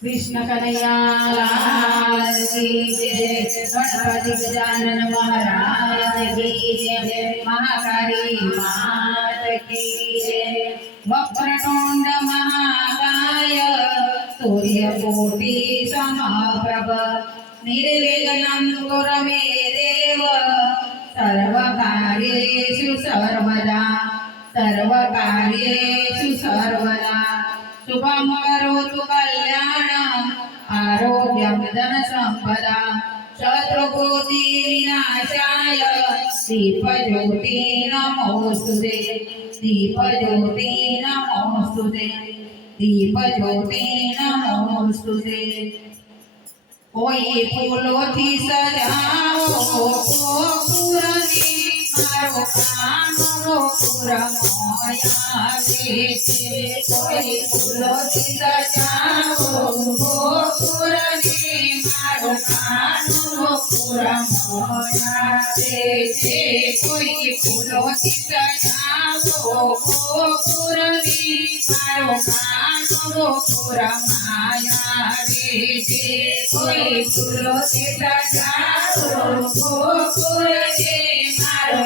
कृष्ण कन्हैया लाल की जय गणपति गजानन महाराज की जय महाकाली मात की जय वक्रतुंड महाकाय सूर्य सूर्यकोटि समप्रभ निर्वेदनन्दुर मे देव सर्वकार्येषु सर्वदा सर्वकार्येषु सर्वदा शुभं करो यमदनसम्पदा शत्रुकोटिविनाशाय दीपज्योति नमोऽस्तु ते दीपज्योति नमोऽस्तु ते दीपज्योति नमोऽस्तु ते कोई फूलों की सजाओ को पूरनी મારો કાનો પુરમાયા છે કોઈ ફૂલોથી સજાવો ગોપુરને મારો કાનો પુરમાયા છે કોઈ ફૂલોથી સજાવો ગોપુરને મારો કાનો પુરમાયા છે કોઈ ફૂલોથી મારો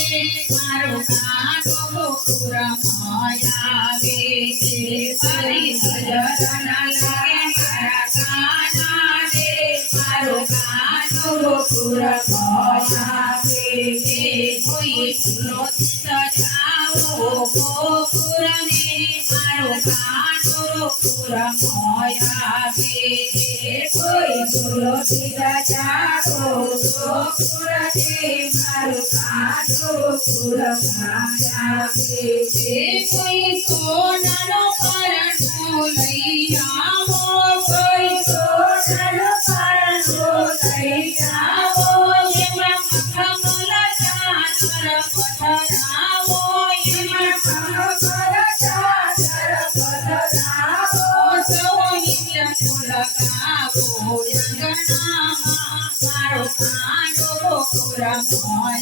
મારો કાનો ગોપુરમાં આવે છે ફરી સજન લાગે મારા કાના રે મારો કાનો ગોપુરમાં આવે છે કોઈ ફૂલો સજાવો ગોપુરને મારો তুলসীদা চাকো সুরতে ভালো কাটো সুর কাটাতে কই সোনার পরণ লইয়া কই সোনার পরণ লইয়া পঠরাও এমন কর চা Hola,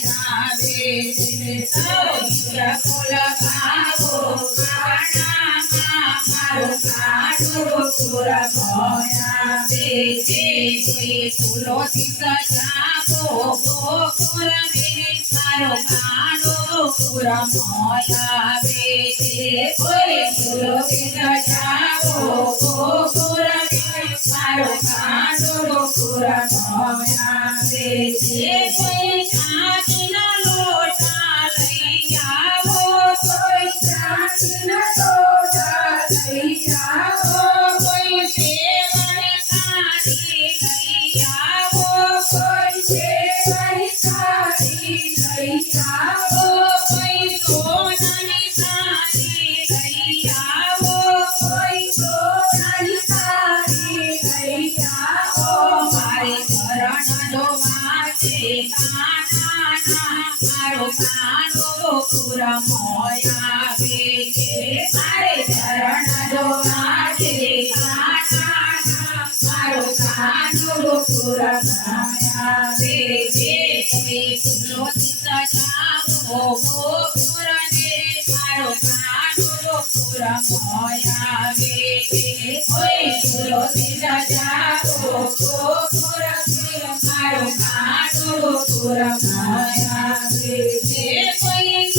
pago, para, સુરા સોનાવે જે જે ફૂલોથી સજાવો ગોકુરમે મારો કાનો સુરા મોયાવે જે કોઈ ફૂલોથી સજાવો ગોકુરમે મારો કાનો સુરા મોયાવે જે કોઈ કાચના લોટા લઈ ગોપુરા મોયા વેચે મારે ચરણ જો આચરે કાના મારો કાનો ગોપુરા મોયા વેચે શ્રી સુનો સીતા જામ હો Yes.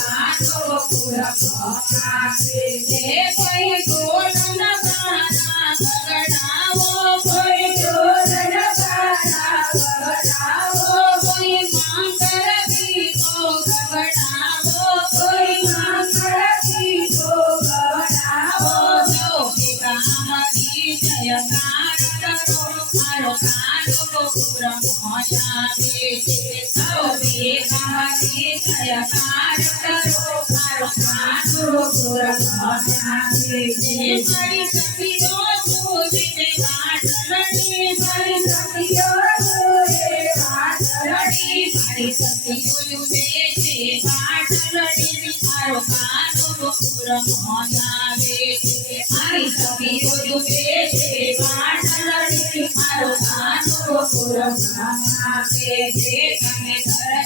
પૂરા ભાગે ને કઈ તો ના મારી જય સાર કરો મારું માનુ કોર મન નાવે મારી સખીઓ તું દેવા શરણેશ્વર સખીઓ ગુરે વાઢરડી મારી સખીઓ જુદે છે શરણ દેવી તારો માનુ કોર મન નાવે મારી સખીઓ જુદે છે વાઢરડી મારું માનુ કોર મન નાવે દેજે સંગે સંગે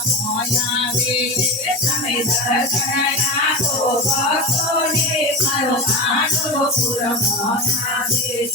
રમોયાવે તમે દર્શનયા તો ભક્તોને મારો આનો પુરમો આવે